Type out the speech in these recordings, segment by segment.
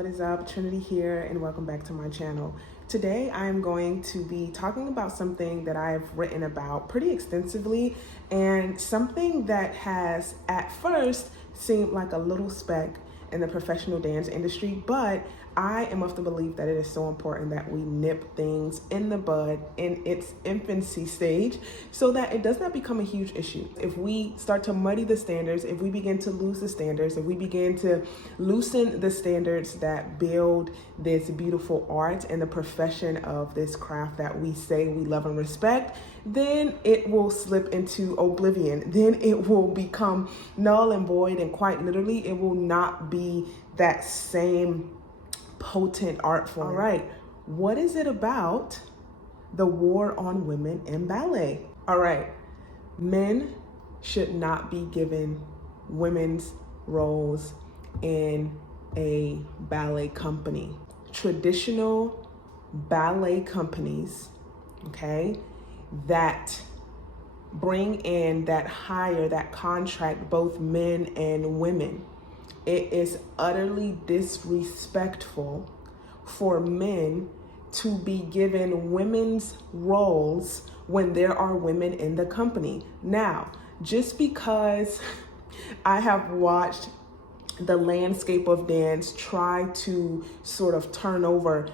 what is up? Trinity here, and welcome back to my channel. Today I'm going to be talking about something that I've written about pretty extensively, and something that has at first seemed like a little speck in the professional dance industry, but I am of the belief that it is so important that we nip things in the bud in its infancy stage so that it does not become a huge issue. If we start to muddy the standards, if we begin to lose the standards, if we begin to loosen the standards that build this beautiful art and the profession of this craft that we say we love and respect, then it will slip into oblivion. Then it will become null and void, and quite literally, it will not be that same potent art form. All right, what is it about the war on women in ballet? All right, men should not be given women's roles in a ballet company. Traditional ballet companies, okay, that bring in, that hire, that contract both men and women. It is utterly disrespectful for men to be given women's roles when there are women in the company. Now, just because I have watched the landscape of dance try to sort of turn over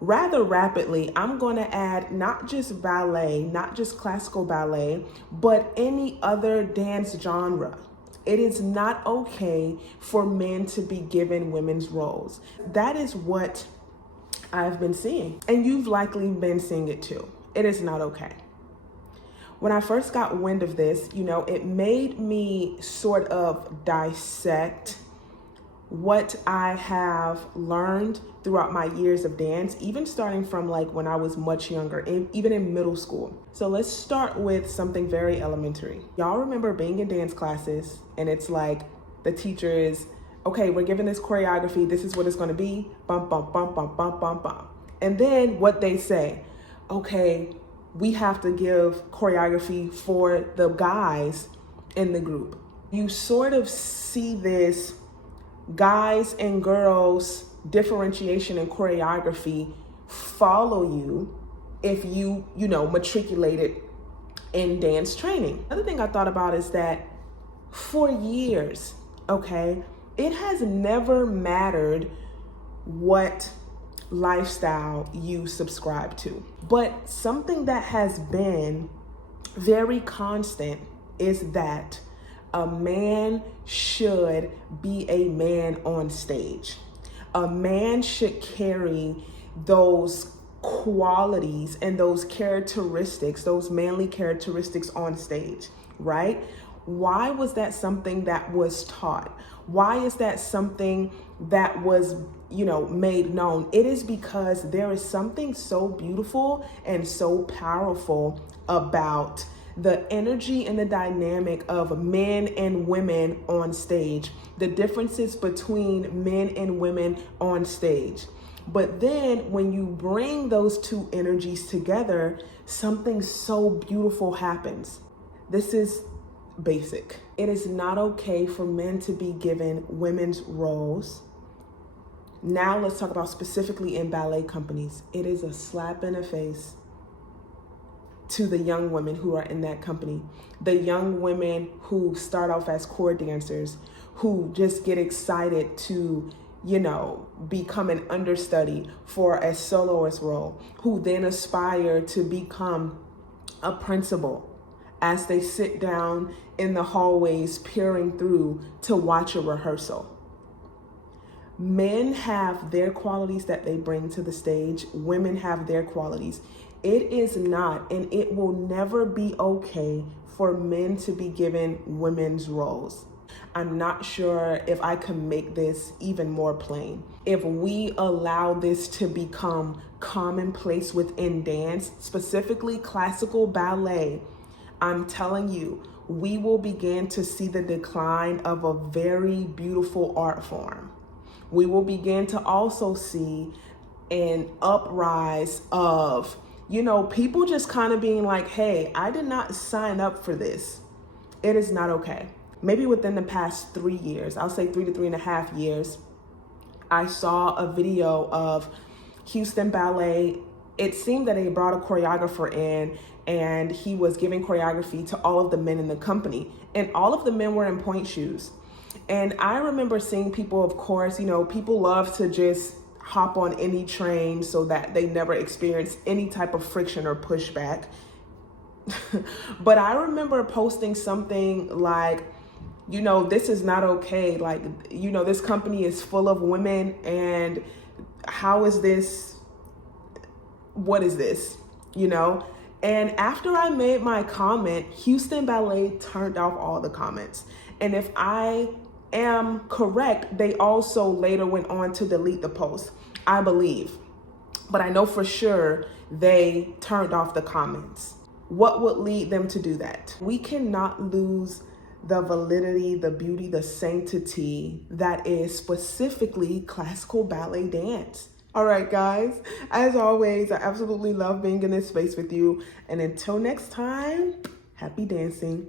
rather rapidly, I'm going to add not just ballet, not just classical ballet, but any other dance genre. It is not okay for men to be given women's roles. That is what I've been seeing, and you've likely been seeing it too. It is not okay. When I first got wind of this, it made me sort of dissect what I have learned throughout my years of dance, even starting from like when I was much younger, even in middle school. So let's start with something very elementary. Y'all remember being in dance classes and it's like the teacher is, okay, we're given this choreography, this is what it's gonna be, bump, bump, bump, bump, bump, bump, bump. And then what they say, okay, we have to give choreography for the guys in the group. You sort of see this guys and girls differentiation in choreography follow you if you matriculated in dance training. Another thing I thought about is that for years, okay, it has never mattered what lifestyle you subscribe to, but something that has been very constant is that a man should be a man on stage. A man should carry those qualities and those characteristics, those manly characteristics on stage, right? Why was that something that was taught? Why is that something that was, made known? It is because there is something so beautiful and so powerful about the energy and the dynamic of men and women on stage, the differences between men and women on stage. But then when you bring those two energies together, something so beautiful happens. This is basic. It is not okay for men to be given women's roles. Now let's talk about specifically in ballet companies. It is a slap in the face to the young women who are in that company, the young women who start off as core dancers, who just get excited to, become an understudy for a soloist role, who then aspire to become a principal as they sit down in the hallways peering through to watch a rehearsal. Men have their qualities that they bring to the stage. Women have their qualities. It is not, and it will never be okay for men to be given women's roles. I'm not sure if I can make this even more plain. If we allow this to become commonplace within dance, specifically classical ballet, I'm telling you, we will begin to see the decline of a very beautiful art form. We will begin to also see an uprise of people just kind of being like, hey, I did not sign up for this. It is not okay. Maybe within the past 3 years, I'll say 3 to 3.5 years, I saw a video of Houston Ballet. It seemed that they brought a choreographer in and he was giving choreography to all of the men in the company, and all of the men were in point shoes. And I remember seeing people, of course, people love to just hop on any train so that they never experience any type of friction or pushback. But I remember posting something like, this is not okay. Like, this company is full of women, and how is this? What is this? And after I made my comment, Houston Ballet turned off all the comments. And if I am correct, they also later went on to delete the post, I believe. But I know for sure they turned off the comments. What would lead them to do that? We cannot lose the validity, the beauty, the sanctity that is specifically classical ballet dance. All right, guys, as always, I absolutely love being in this space with you. And until next time, happy dancing.